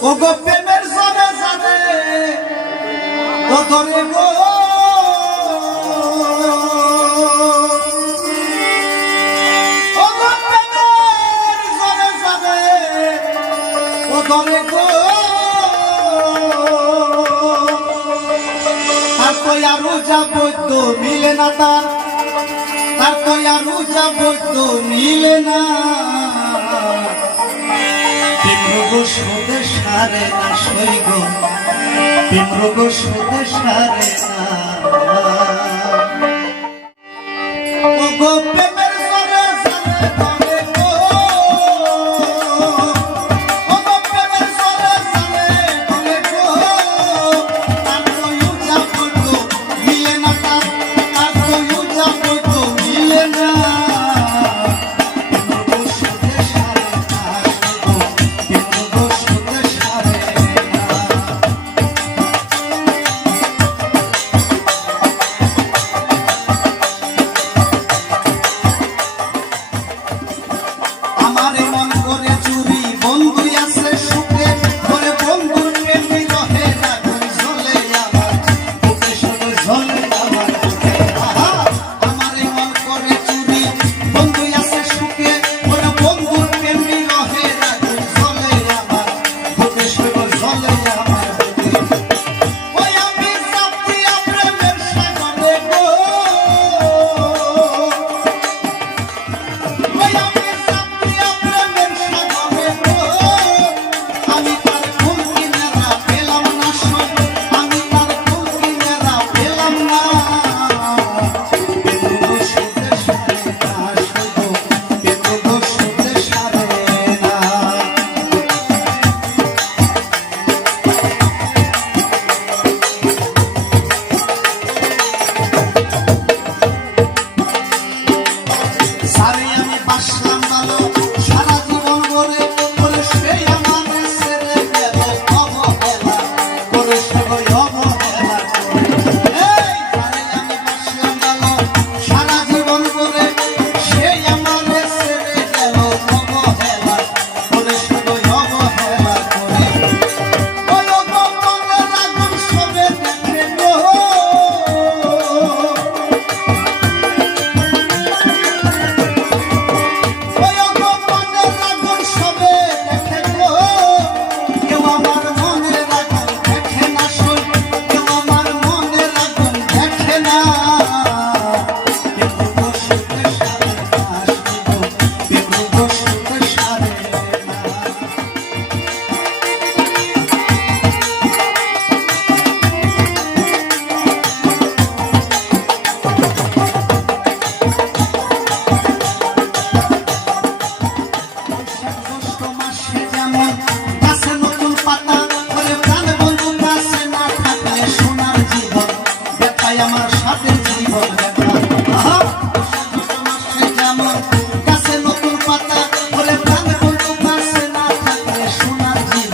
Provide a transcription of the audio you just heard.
ও গো প্রেমের জনে জানে ও ধরে গো ও গো প্রেমের জনে জানে ও ধরে গো আর কই আরো যাবো তো মিলে না তার কই আরো যাবো তো মিলে না প্রেমরোগ সোদে সারে না সইগ প্রেমরোগ সোদে সারে না ও গো প্রেমের জরে জানে ধরে গো ও গো প্রেমের জরে জানে ধরে গো তার কইও যাবো তো মিলে না তার কইও যাবো তো মিলে না আমার সাথে জীবন কাছে নতুন পাতা বলে প্রাণ বন্ধু কাছে না থাকলে সোনার জীবন